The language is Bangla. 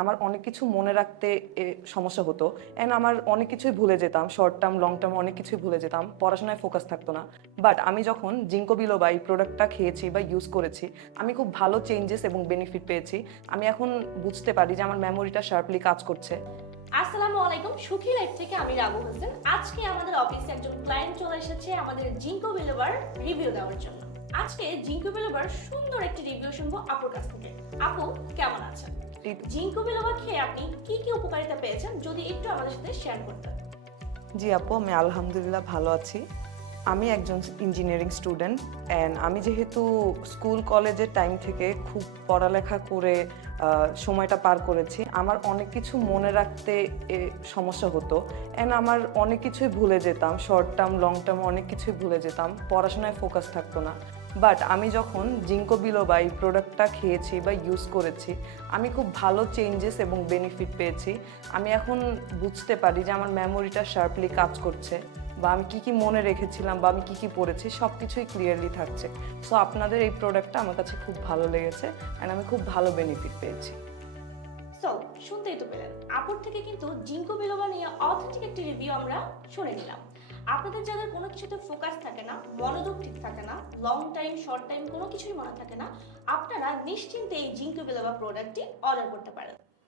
আমার অনেক কিছু মনে রাখতে সমস্যা হতো। অ্যান্ড আমার অনেক কিছুই ভুলে যেতাম শর্ট টার্ম লং টার্ম অনেক কিছুই ভুলে যেতাম, পড়াশোনায় ফোকাস থাকতো না। বাট আমি যখন জিঙ্কো বিলোবা এই প্রোডাক্টটা খেয়েছি বা ইউজ করেছি, আমি খুব ভালো চেঞ্জেস এবং বেনিফিট পেয়েছি। আমি এখন বুঝতে পারি যে আমার মেমোরিটা শার্পলি কাজ করছে। আসসালামু আলাইকুম, সুখী লাইফ থেকে আমি রাবু হোসেন। আজকে আমাদের অফিসে একজন ক্লায়েন্ট চলে এসেছে আমাদের জিঙ্কো বিলোবার রিভিউ দেওয়ার জন্য। আজকে জিঙ্কো বিলোবার সুন্দর একটি রিভিউ শুনব আপুর কাছ থেকে। আপু, কেমন আছেন। জিঙ্কো বিলোবার খেয়ে আপনি কি কি উপকারিতা পেয়েছেন যদি একটু আমাদের সাথে শেয়ার করতেন জি আপু, আমি আলহামদুলিল্লাহ ভালো আছি। আমি একজন ইঞ্জিনিয়ারিং স্টুডেন্ট অ্যান্ড আমি যেহেতু স্কুল কলেজের টাইম থেকে খুব পড়ালেখা করে সময়টা পার করেছি, আমার অনেক কিছু মনে রাখতে সমস্যা হতো অ্যান্ড আমার অনেক কিছুই ভুলে যেতাম শর্ট টার্ম লং টার্ম অনেক কিছুই ভুলে যেতাম, পড়াশোনায় ফোকাস থাকতো না। বাট আমি যখন জিঙ্কো বিলোবা এই প্রোডাক্টটা খেয়েছি বা ইউজ করেছি, আমি খুব ভালো চেঞ্জেস এবং বেনিফিট পেয়েছি। আমি এখন বুঝতে পারি যে আমার মেমোরিটা শার্পলি কাজ করছে বা আমি কী কী মনে রেখেছিলাম বা আমি কী কী পড়েছি সব কিছুই ক্লিয়ারলি থাকছে। সো আপনাদের এই প্রোডাক্টটা আমার কাছে খুব ভালো লেগেছে অ্যান্ড আমি খুব ভালো বেনিফিট পেয়েছি। সো শুনতেই তো পেলেন। আপুর থেকে কিন্তু জিঙ্কো বিলোবা নিয়ে অথেন্টিক একটি রিভিউ আমরা শুনে নিলাম। আপনাদের যাদের কোনো কিছুতে ফোকাস থাকে না, মনোযোগ ঠিক থাকে না লং টাইম শর্ট টাইম কোনো কিছুই মনে থাকে না, আপনারা নিশ্চিন্তে এই জিঙ্কো বিলোবা প্রোডাক্টটি অর্ডার করতে পারেন।